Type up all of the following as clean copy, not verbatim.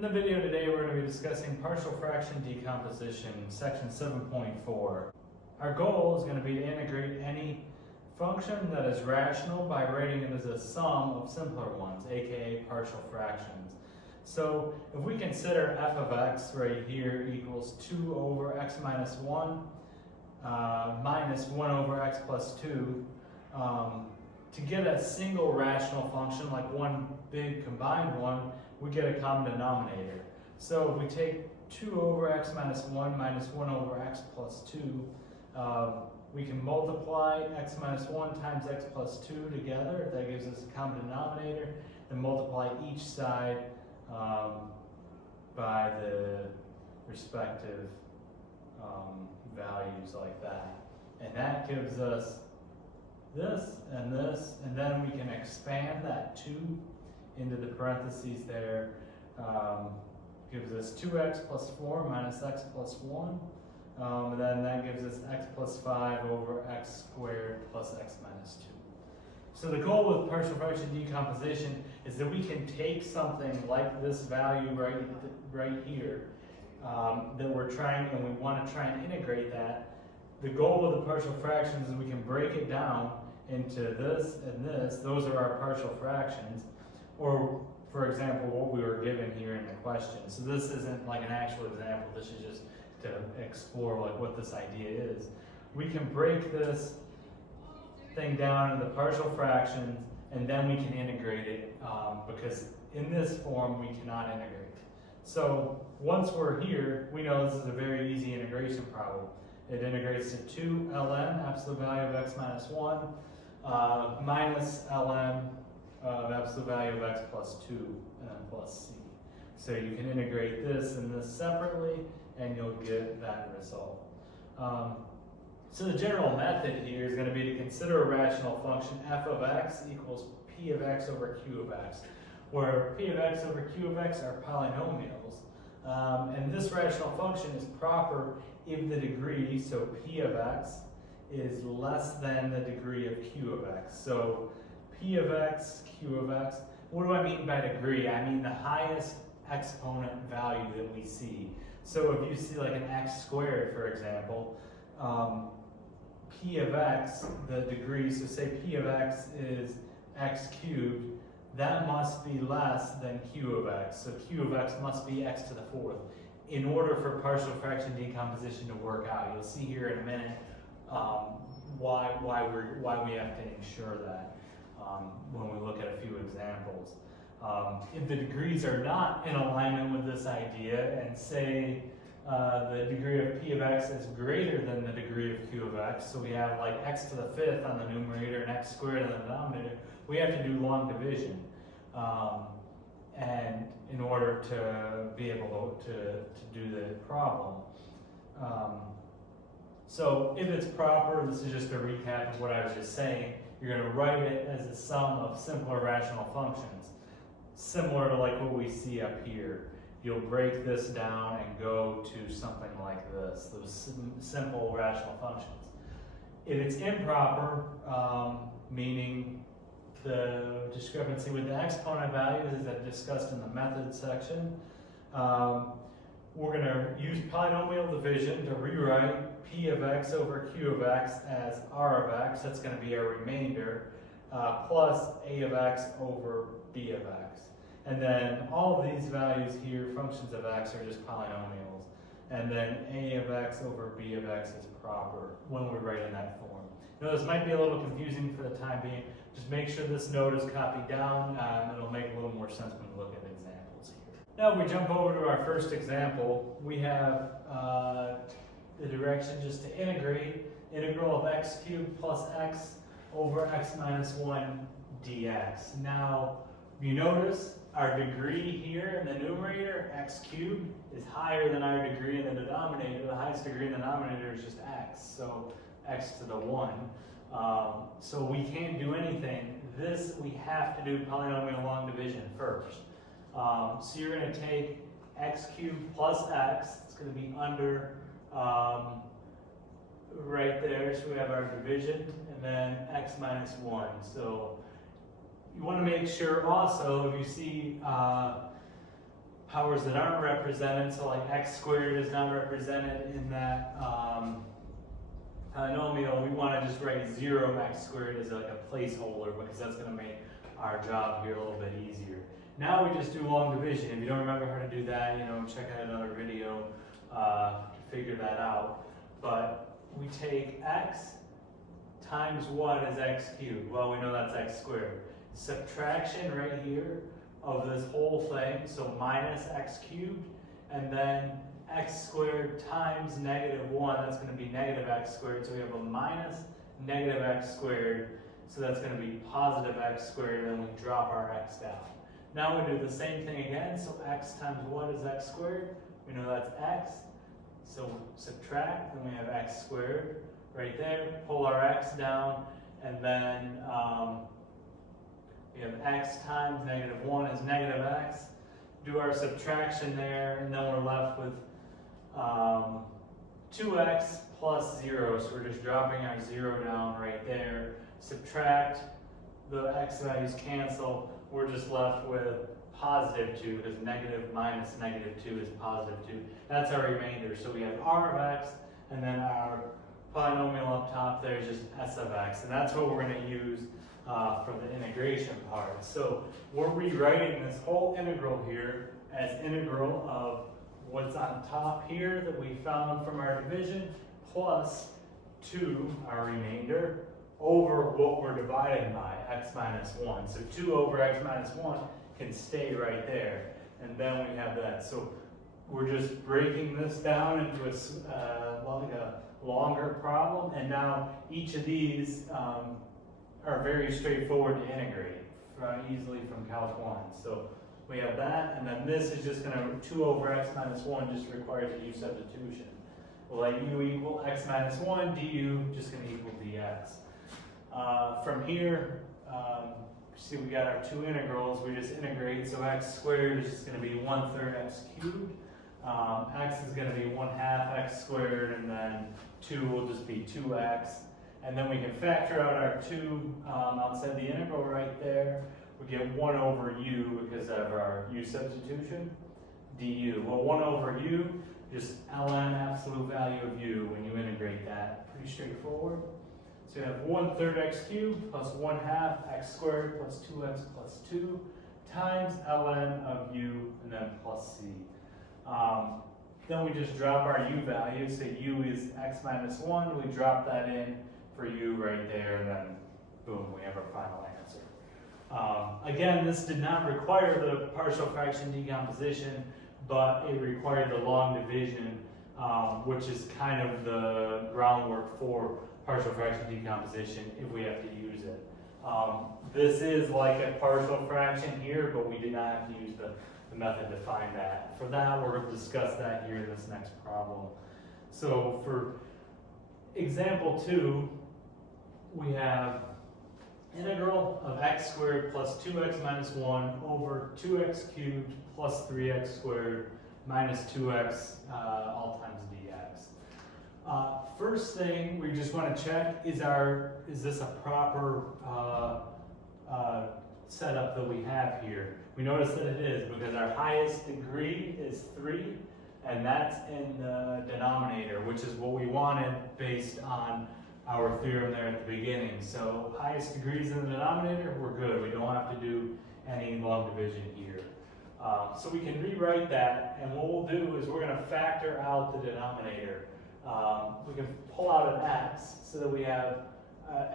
In the video today, we're going to be discussing partial fraction decomposition, section 7.4. Our goal is going to be to integrate any function that is rational by writing it as a sum of simpler ones, aka partial fractions. So if we consider f of x right here equals 2 over x minus 1 minus 1 over x plus 2, to get a single rational function, like one big combined one, we get a common denominator. So if we take 2 over x minus 1 minus 1 over x plus 2, we can multiply x minus 1 times x plus 2 together. That gives us a common denominator. And multiply each side by the respective values like that. And that gives us this, and then we can expand that 2 into the parentheses there. Gives us 2x plus 4 minus x plus 1. And then that gives us x plus 5 over x squared plus x minus 2. So the goal with partial fraction decomposition is that we can take something like this value right here that we're trying, and we want to try and integrate that. The goal of the partial fractions is we can break it down into this and this. Those are our partial fractions. Or, for example, what we were given here in the question. So this isn't like an actual example. This is just to explore like what this idea is. We can break this thing down into partial fractions, and then we can integrate it because in this form we cannot integrate. So once we're here, we know this is a very easy integration problem. It integrates to 2 ln, absolute value of x minus 1, minus ln of absolute value of x plus 2 and plus c. So you can integrate this and this separately, and you'll get that result. So the general method here is going to be to consider a rational function f of x equals p of x over q of x, where p of x over q of x are polynomials. And this rational function is proper if the degree, so p of x, is less than the degree of q of x. So p of x, q of x, what do I mean by degree? I mean the highest exponent value that we see. So if you see like an x squared, for example, p of x, the degree, so say p of x is x cubed, that must be less than q of x. So q of x must be x to the fourth in order for partial fraction decomposition to work out. You'll see here in a minute why we have to ensure that when we look at a few examples. If the degrees are not in alignment with this idea, and say the degree of p of x is greater than the degree of q of x, so we have like x to the fifth on the numerator and x squared on the denominator, we have to do long division and in order to be able to do the problem. So if it's proper, this is just a recap of what I was just saying, you're going to write it as a sum of simpler rational functions, similar to like what we see up here. You'll break this down and go to something like this, those simple rational functions. If it's improper, meaning the discrepancy with the exponent values as I discussed in the method section, we're going to use polynomial division to rewrite p of x over q of x as r of x, that's going to be our remainder, plus a of x over b of x. And then all of these values here, functions of x, are just polynomials. And then a of x over b of x is proper when we write in that form. Now this might be a little confusing for the time being. Just make sure this note is copied down. It'll make a little more sense when we look at examples here. Now if we jump over to our first example, we have the direction just to integrate integral of x cubed plus x over x minus 1 dx. Now you notice our degree here in the numerator, x cubed, is higher than our degree in the denominator. The highest degree in the denominator is just x, so x to the 1. So we can't do anything. This, we have to do polynomial long division first. So you're going to take x cubed plus x, it's going to be under right there, so we have our division, and then x minus 1. So you want to make sure also, if you see powers that aren't represented, so like x squared is not represented in that polynomial, we want to just write 0x squared as like a placeholder because that's going to make our job here a little bit easier. Now we just do long division. If you don't remember how to do that, check out another video to figure that out. But we take x times what is x cubed? Well, we know that's x squared. Subtraction right here of this whole thing, so minus x cubed, and then x squared times -1, that's going to be negative x squared, so we have a minus negative x squared, so that's going to be positive x squared, and then we drop our x down. Now we do the same thing again, so x times what is x squared? We know that's x, so subtract, and we have x squared right there, pull our x down, and then we have x times -1 is negative x, do our subtraction there, and then we're left with 2x plus 0, so we're just dropping our 0 down right there. Subtract, the x values cancel, we're just left with positive 2, because negative minus -2 is positive 2. That's our remainder, so we have r of x, and then our polynomial up top there is just s of x, and that's what we're going to use for the integration part. So we're rewriting this whole integral here as integral of what's on top here that we found from our division plus 2, our remainder, over what we're dividing by, x minus 1. So 2 over x minus 1 can stay right there. And then we have that. So we're just breaking this down into like a longer problem. And now each of these are very straightforward to integrate easily from Calc 1. So we have that, and then this is just going to, 2 over x minus 1 just requires a u substitution. We'll let u equal x minus 1, du just going to equal dx. From here, see we got our two integrals, we just integrate, so x squared is just going to be 1/3 x cubed. X is going to be 1/2 x squared, and then 2 will just be 2x. And then we can factor out our 2 outside the integral right there. We get 1 over u because of our u substitution, du. Well, 1 over u, just ln absolute value of u when you integrate that. Pretty straightforward. So you have 1/3 x cubed plus 1/2 x squared plus 2x plus 2 times ln of u and then plus c. Then we just drop our u value. So u is x minus 1. We drop that in for u right there, and then boom, we have our final answer. Again, this did not require the partial fraction decomposition, but it required the long division, which is kind of the groundwork for partial fraction decomposition if we have to use it. This is like a partial fraction here, but we did not have to use the method to find that. For that, we're going to discuss that here in this next problem. So for example 2, we have integral of x squared plus 2x minus 1 over 2x cubed plus 3x squared minus 2x all times dx. First thing we just want to check is this a proper setup that we have here. We notice that it is because our highest degree is 3, and that's in the denominator, which is what we wanted based on our theorem there at the beginning. So highest degrees in the denominator, we're good. We don't have to do any long division here. So we can rewrite that, and what we'll do is we're going to factor out the denominator. We can pull out an x so that we have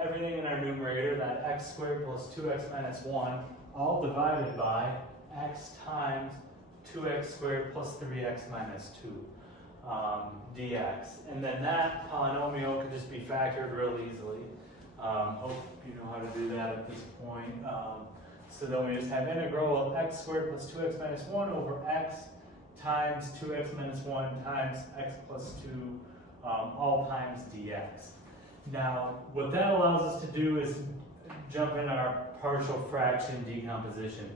everything in our numerator, that x squared plus 2x minus 1, all divided by x times 2x squared plus 3x minus 2. Dx, and then that polynomial can just be factored real easily. Hope you know how to do that at this point. So then we just have integral of x squared plus 2x minus 1 over x times 2x minus 1 times x plus 2 all times dx. Now, what that allows us to do is jump in our partial fraction decomposition.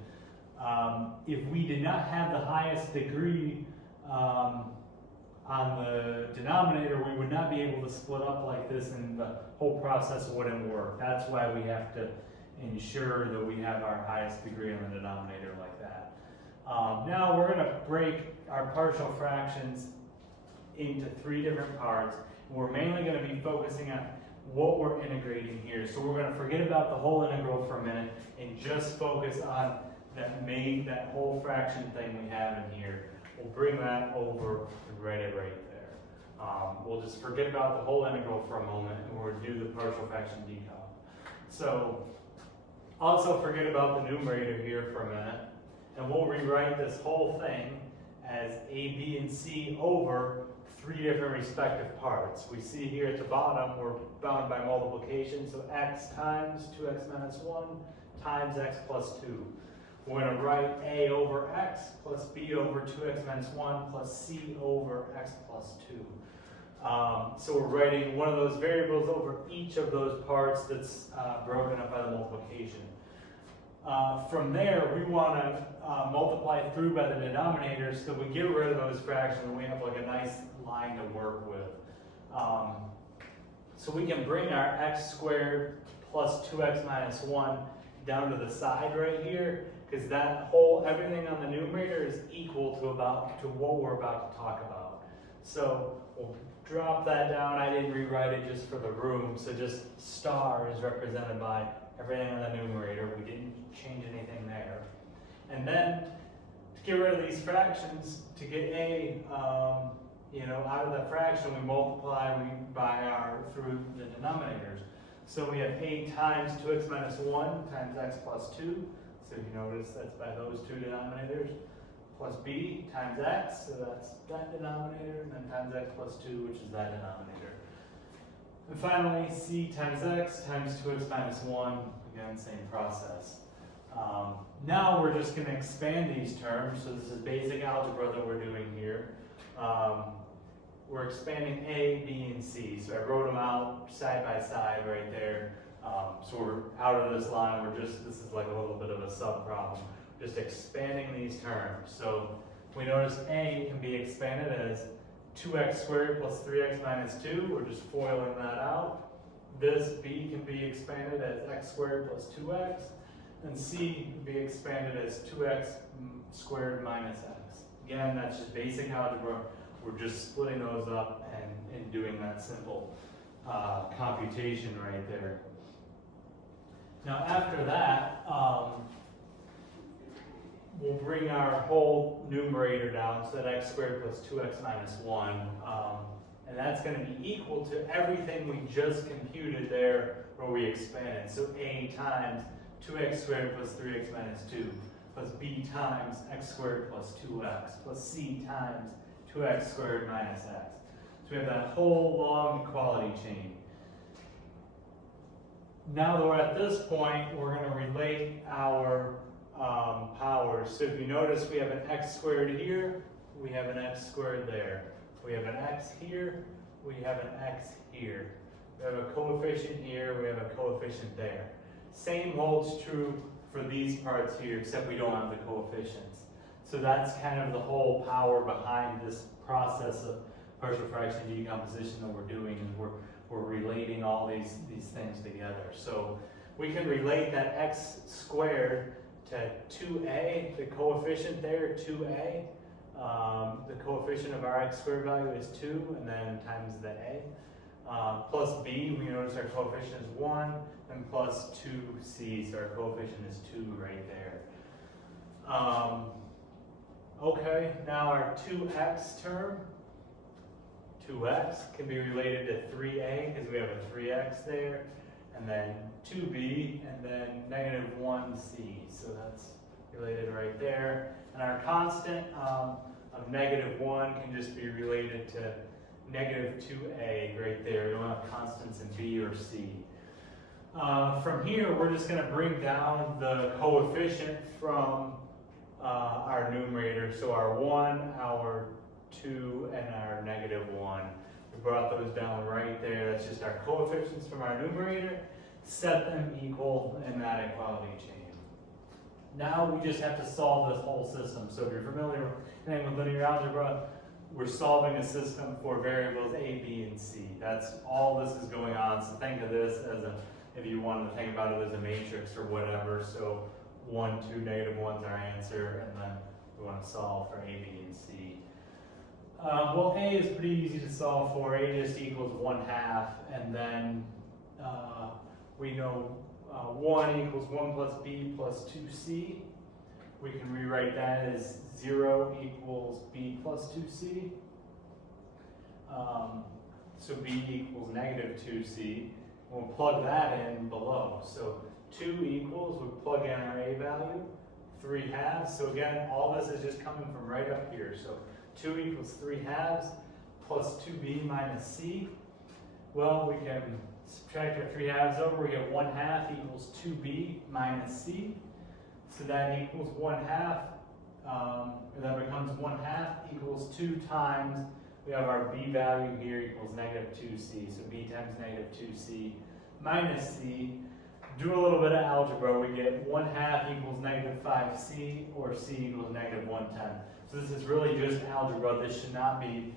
If we did not have the highest degree on the denominator, we would not be able to split up like this, and the whole process wouldn't work. That's why we have to ensure that we have our highest degree on the denominator like that. Now we're going to break our partial fractions into 3 different parts. We're mainly going to be focusing on what we're integrating here. So we're going to forget about the whole integral for a minute and just focus on that whole fraction thing we have in here. We'll bring that over and write it right there. We'll just forget about the whole integral for a moment and we'll do the partial fraction decomp. So also forget about the numerator here for a minute, and we'll rewrite this whole thing as a, b, and c over 3 different respective parts. We see here at the bottom we're bound by multiplication, so x times 2x minus 1 times x plus 2. We're going to write a over x plus b over 2x minus 1 plus c over x plus 2. So we're writing one of those variables over each of those parts that's broken up by the multiplication. From there, we want to multiply through by the denominator so we get rid of those fractions and we have like a nice line to work with. So we can bring our x squared plus 2x minus 1 down to the side right here, because everything on the numerator is equal to what we're about to talk about. So we'll drop that down. I didn't rewrite it just for the room, so just star is represented by everything on the numerator. We didn't change anything there. And then to get rid of these fractions, to get a out of the fraction, we multiply through the denominators. So we have a times 2x minus 1 times x plus 2. So you notice that's by those 2 denominators. Plus b times x, so that's that denominator, and then times x plus 2, which is that denominator. And finally, c times x times 2x minus 1, again, same process. Now we're just going to expand these terms, so this is basic algebra that we're doing here. We're expanding a, b, and c, so I wrote them out side by side right there. So we're out of this line, this is like a little bit of a sub-problem. Just expanding these terms. So we notice a can be expanded as 2x squared plus 3x minus 2. We're just foiling that out. This b can be expanded as x squared plus 2x. And c can be expanded as 2x squared minus x. Again, that's just basic algebra. We're just splitting those up and doing that simple computation right there. Now after that, we'll bring our whole numerator down, so that x squared plus 2x minus 1. And that's going to be equal to everything we just computed there where we expanded. So a times 2x squared plus 3x minus 2 plus b times x squared plus 2x plus c times 2x squared minus x. So we have that whole long equality chain. Now that we're at this point, we're going to relate our powers. So if you notice, we have an x squared here, we have an x squared there. We have an x here, we have an x here. We have a coefficient here, we have a coefficient there. Same holds true for these parts here, except we don't have the coefficients. So that's kind of the whole power behind this process of partial fraction decomposition that we're doing, is we're relating all these things together. So we can relate that x squared to 2a, the coefficient there, 2a. The coefficient of our x squared value is 2, and then times the a. Plus b, we notice our coefficient is 1, and plus 2c, so our coefficient is 2 right there. Okay, now our 2x term, 2x can be related to 3a, because we have a 3x there, and then 2b, and then negative 1c, so that's related right there. And our constant of negative 1 can just be related to negative 2a right there. We don't have constants in b or c. From here, we're just going to bring down the coefficient from our numerator. So our 1, our 2, and our negative 1. We brought those down right there. That's just our coefficients from our numerator. Set them equal in that equality chain. Now we just have to solve this whole system. So if you're familiar with linear algebra, we're solving a system for variables a, b, and c. That's all this is going on. So think of this as if you wanted to think about it as a matrix or whatever. So 1, 2, negative 1's our answer, and then we want to solve for A, B, and C. Well, A is pretty easy to solve for. A just equals 1/2, and then we know 1 equals 1 plus B plus 2C. We can rewrite that as 0 equals B plus 2C. So B equals negative 2C. We'll plug that in below. So 2 equals, we plug in our A value, 3/2. So again, all this is just coming from right up here. So 2 equals 3/2 plus 2B minus C. Well, we can subtract our 3/2 over, we get 1/2 equals 2B minus C. So that equals 1/2, or that becomes 1/2 equals 2 times, we have our B value here equals negative 2C. So B times negative 2C minus C. Do a little bit of algebra, we get 1/2 equals negative 5C, or C equals negative 1/10. So this is really just algebra. This should not be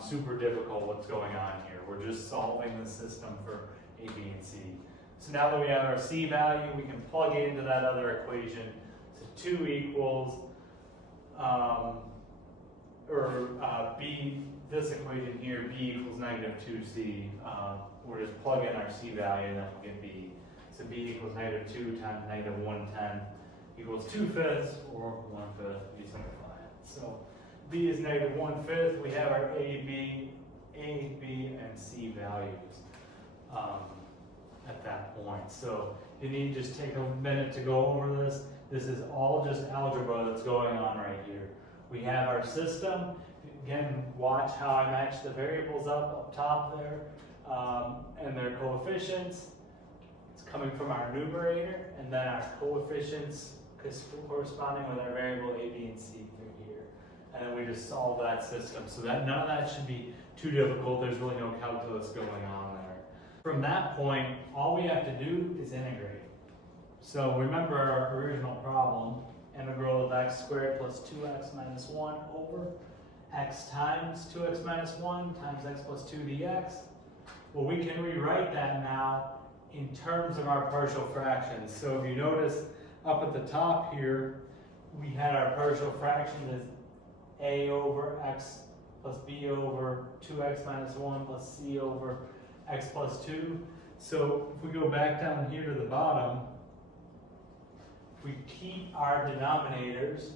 super difficult what's going on here. We're just solving the system for A, B, and C. So now that we have our C value, we can plug into that other equation. So 2 equals, B, this equation here, B equals negative 2C. We're just plug in our C value and then we'll get B. So B equals negative 2 times negative 1/10 equals 2/5, or 1/5, we simplify it. So B is negative 1/5. We have our A, B, and C values at that point. So you need to just take a minute to go over this. This is all just algebra that's going on right here. We have our system. Again, watch how I match the variables up top there and their coefficients. It's coming from our numerator, and then our coefficients corresponding with our variable A, B, and C through here. And then we just solve that system. So that none of that should be too difficult. There's really no calculus going on there. From that point, all we have to do is integrate. So remember our original problem, integral of x squared plus 2x minus 1 over x times 2x minus 1 times x plus 2 dx. Well, we can rewrite that now in terms of our partial fractions. So if you notice up at the top here, we had our partial fraction as a over x plus b over 2x minus 1 plus c over x plus 2. So if we go back down here to the bottom, we keep our denominators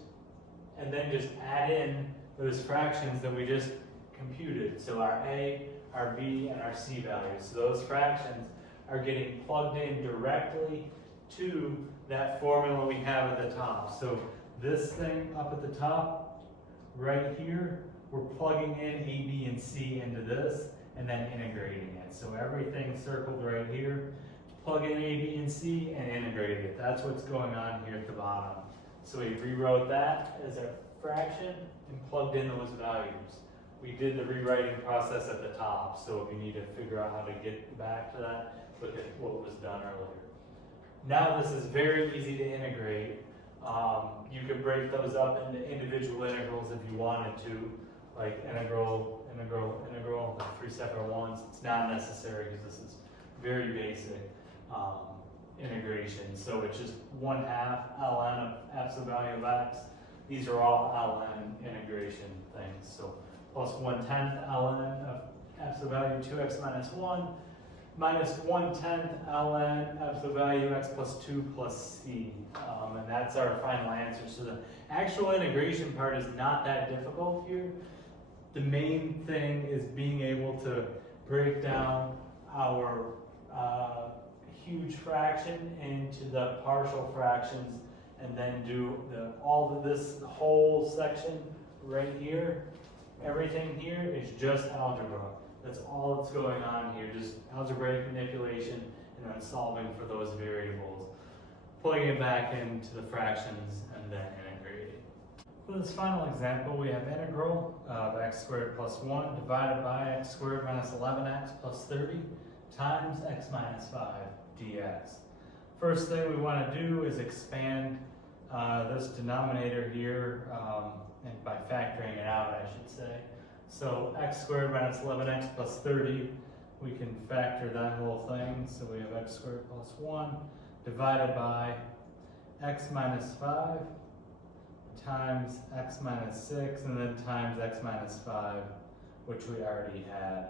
and then just add in those fractions that we just computed. So our a, our b, and our c values. So those fractions are getting plugged in directly to that formula we have at the top. So this thing up at the top, right here, we're plugging in A, B, and C into this and then integrating it. So everything circled right here, plug in A, B, and C and integrate it. That's what's going on here at the bottom. So we rewrote that as a fraction and plugged in those values. We did the rewriting process at the top, so if you need to figure out how to get back to that, look at what was done earlier. Now this is very easy to integrate. You could break those up into individual integrals if you wanted to, like integral, the 3 separate ones. It's not necessary because this is very basic integration. So it's just 1/2 ln of absolute value of x. These are all ln integration things. So plus 1/10 ln of absolute value 2x minus 1 minus 1/10 ln absolute value x plus 2 plus c. And that's our final answer. So the actual integration part is not that difficult here. The main thing is being able to break down our huge fraction into the partial fractions and then do this whole section right here. Everything here is just algebra. That's all that's going on here, just algebraic manipulation and then solving for those variables. Plugging it back into the fractions and then integrating. For this final example, we have integral of x squared plus 1 divided by x squared minus 11x plus 30 times x minus 5 dx. First thing we want to do is expand this denominator here, and by factoring it out, I should say. So x squared minus 11x plus 30, we can factor that whole thing. So we have x squared plus 1 divided by x minus 5 times x minus 6, and then times x minus 5, which we already had,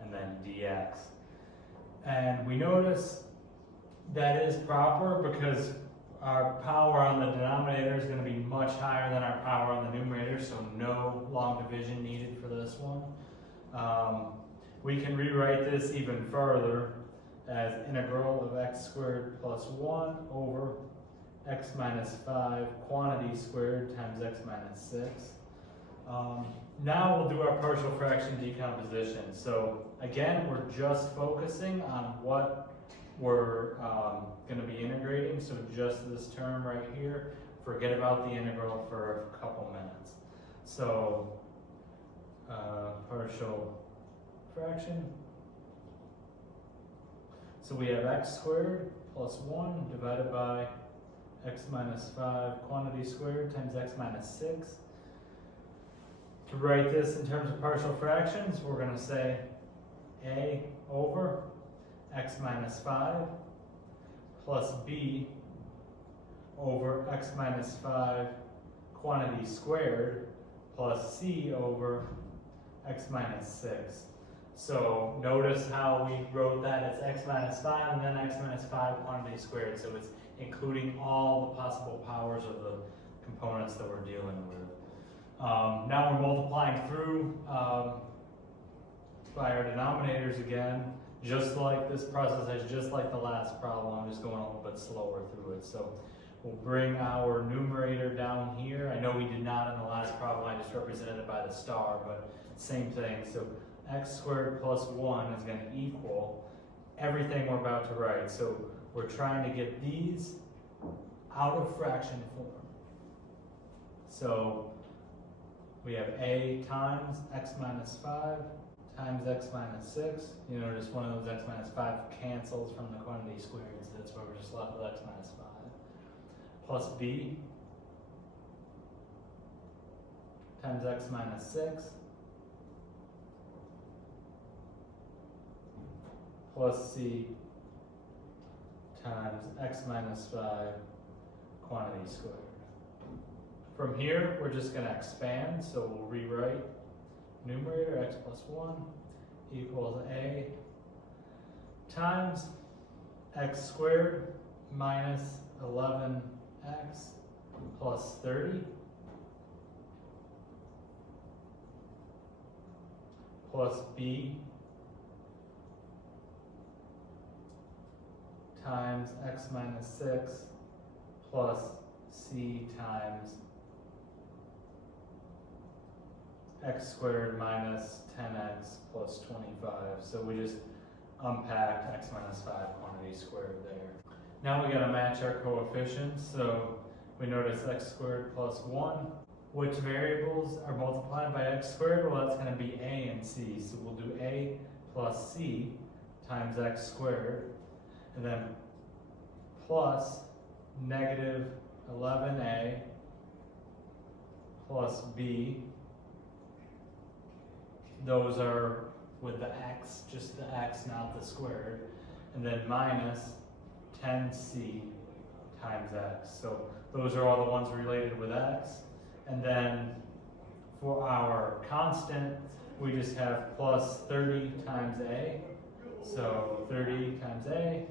and then dx. And we notice that is proper because our power on the denominator is going to be much higher than our power on the numerator, so no long division needed for this one. We can rewrite this even further as integral of x squared plus 1 over x minus 5 quantity squared times x minus 6. Now we'll do our partial fraction decomposition. So again, we're just focusing on what we're going to be integrating, so just this term right here. Forget about the integral for a couple minutes. So partial fraction. So we have x squared plus 1 divided by x minus 5 quantity squared times x minus 6. To write this in terms of partial fractions, we're going to say a over x minus 5 plus b over x minus 5 quantity squared plus c over x minus 6. So notice how we wrote that as x minus 5 and then x minus 5 quantity squared. So it's including all the possible powers of the components that we're dealing with. Now we're multiplying through by our denominators again, just like this process is just like the last problem. I'm just going a little bit slower through it. So we'll bring our numerator down here. I know we did not in the last problem, I just represented it by the star, but same thing. So x squared plus 1 is going to equal everything we're about to write. So we're trying to get these out of fraction form. So we have a times x minus 5 times x minus 6. You notice one of those x minus 5 cancels from the quantity squared, so that's why we're just left with x minus 5. Plus b times x minus 6 plus c times x minus 5 quantity squared. From here, we're just going to expand, so we'll rewrite numerator x plus 1 equals a times x squared minus 11x plus 30 plus b times x minus 6 plus c times x squared minus 10x plus 25. So we just unpacked x minus 5 quantity squared there. Now we got to match our coefficients. So we notice x squared plus 1. Which variables are multiplied by x squared? Well, that's going to be a and c. So we'll do a plus c times x squared, and then plus negative 11a plus b. Those are with the x, just the x, not the squared, and then minus 10c times x. So those are all the ones related with x. And then for our constant, we just have plus 30 times a. So 30 times a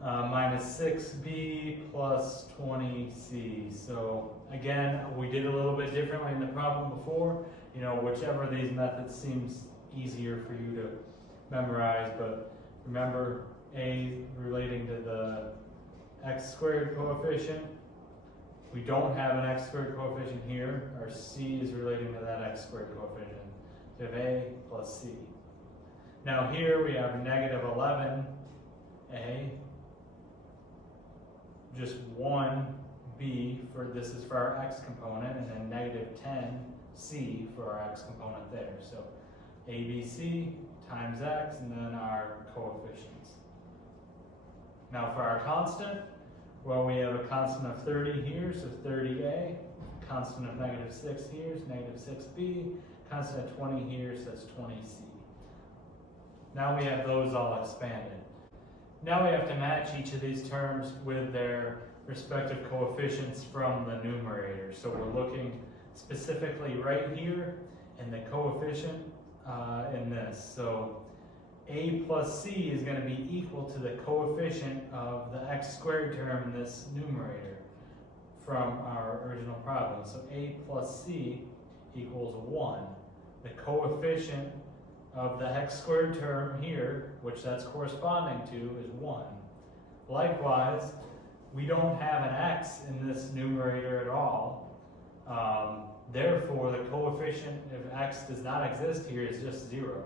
minus 6b plus 20c. So again, we did a little bit differently in the problem before. You know, whichever of these methods seems easier for you to memorize, but remember a relating to the x squared coefficient. We don't have an x squared coefficient here. Our c is relating to that x squared coefficient. So we have a plus c. Now here we have negative 11a, just 1b for this is for our x component, and then negative 10c for our x component there. So abc times x, and then our coefficients. Now for our constant, well, we have a constant of 30 here, so 30a, constant of negative 6 here is negative 6b, constant of 20 here, so that's 20c. Now we have those all expanded. Now we have to match each of these terms with their respective coefficients from the numerator. So we're looking specifically right here in the coefficient in this. So a plus c is going to be equal to the coefficient of the x squared term in this numerator from our original problem. So a plus c equals 1. The coefficient of the x squared term here, which that's corresponding to, is 1. Likewise, we don't have an x in this numerator at all. Therefore, the coefficient of x does not exist here, is just 0.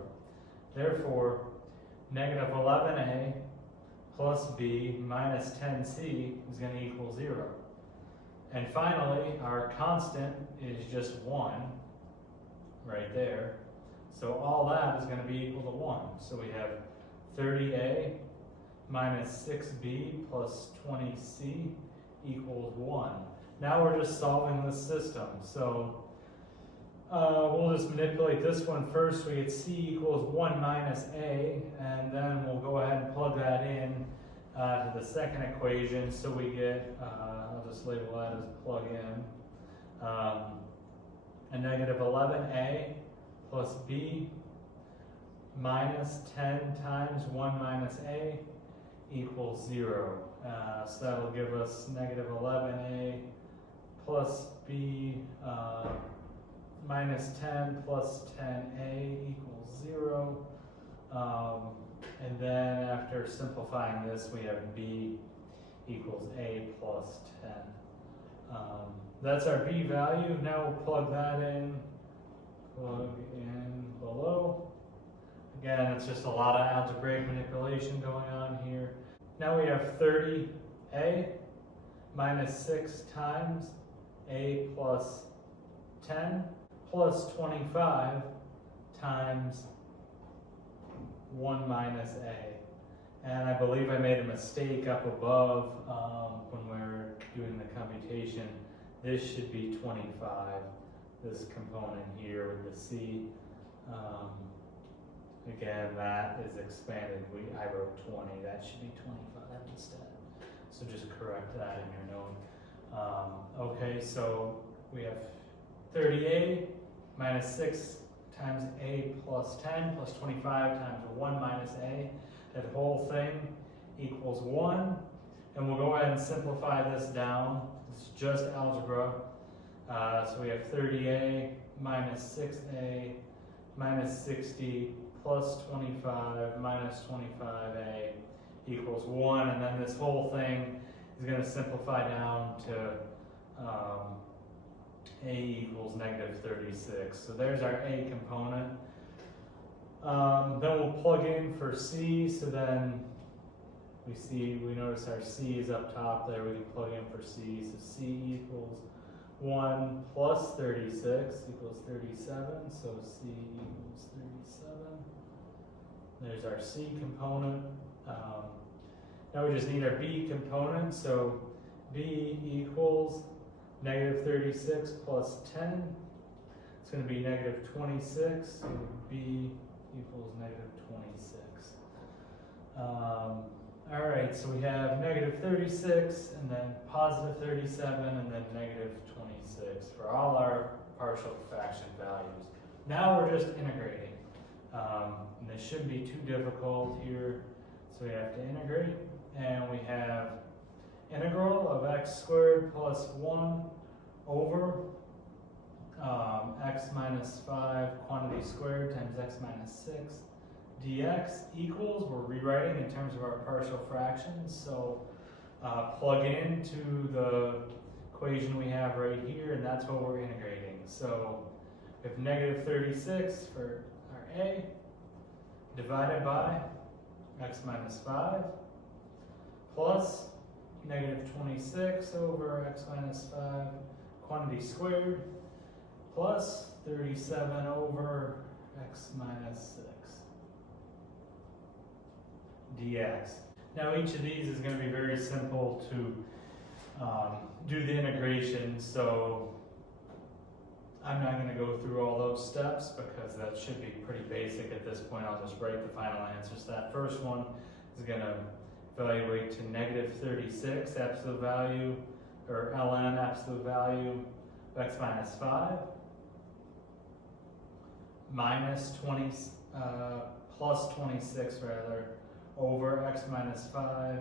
Therefore, negative 11a plus b minus 10c is going to equal 0. And finally, our constant is just 1 right there. So all that is going to be equal to 1. So we have 30a minus 6b plus 20c equals 1. Now we're just solving this system. So we'll just manipulate this one first. We get c equals 1 minus a, and then we'll go ahead and plug that in to the second equation. So we get, I'll just label that as plug in, a negative 11a plus b minus 10 times 1 minus a equals 0. So that will give us negative 11a plus b minus 10 plus 10a equals 0. And then after simplifying this, we have b equals a plus 10. That's our b value. Now we'll plug that in. Plug in below. Again, it's just a lot of algebraic manipulation going on here. Now we have 30a minus 6 times a plus 10 plus 25 times 1 minus a. And I believe I made a mistake up above when we were doing the computation. This should be 25, this component here with the c. Again, that is expanded. I wrote 20. That should be 25 instead. So just correct that in your note. Okay, so we have 30a minus 6 times a plus 10 plus 25 times 1 minus a. That whole thing equals 1. And we'll go ahead and simplify this down. It's just algebra. So we have 30a minus 6a minus 60 plus 25 minus 25a equals 1. And then this whole thing is going to simplify down to a equals negative 36. So there's our a component. Then we'll plug in for c. So then we notice our c is up top there. We can plug in for c. So c equals 1 plus 36 equals 37. So c equals 37. There's our c component. Now we just need our b component. So b equals negative 36 plus 10. It's going to be negative 26. So b equals negative 26. All right, so we have negative 36, and then positive 37, and then negative 26 for all our partial fraction values. Now we're just integrating. And this shouldn't be too difficult here. So we have to integrate, and we have integral of x squared plus 1 over x minus 5 quantity squared times x minus 6 dx equals, we're rewriting in terms of our partial fractions, so plug into the equation we have right here, and that's what we're integrating. So we have negative 36 for our a divided by x minus 5 plus negative 26 over x minus 5 quantity squared plus 37 over x minus 6 dx. Now each of these is going to be very simple to do the integration, so I'm not going to go through all those steps because that should be pretty basic at this point. I'll just write the final answers. That first one is going to evaluate to negative 36 absolute value, or ln absolute value of x minus 5, minus 20, plus 26 rather, over x minus 5,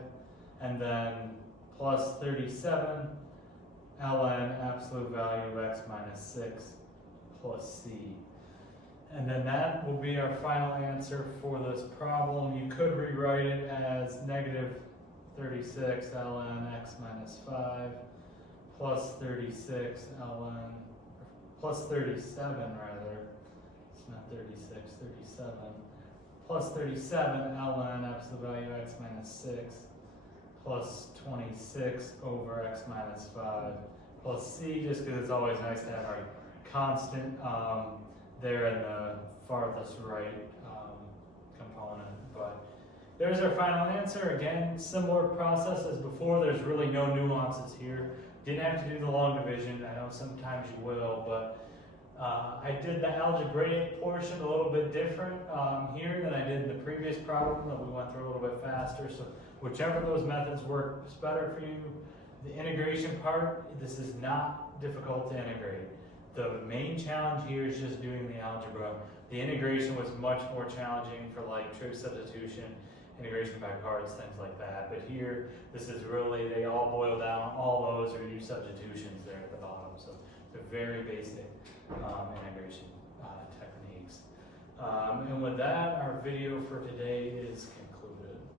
and then plus 37 ln absolute value of x minus 6 plus c. And then that will be our final answer for this problem. You could rewrite it as negative 36 ln x minus 5 plus 36 ln, plus 37 rather, it's not 36, 37, plus 37 ln absolute value x minus 6 plus 26 over x minus 5 plus c, just because it's always nice to have our constant there in the farthest right component. But there's our final answer. Again, similar process as before. There's really no nuances here. Didn't have to do the long division. I know sometimes you will, but I did the algebraic portion a little bit different here than I did in the previous problem that we went through a little bit faster. So whichever of those methods works better for you. The integration part, this is not difficult to integrate. The main challenge here is just doing the algebra. The integration was much more challenging for like trig substitution, integration by parts, things like that. But here, this is really, they all boil down, all those are your substitutions there at the bottom. So they're very basic integration techniques. And with that, our video for today is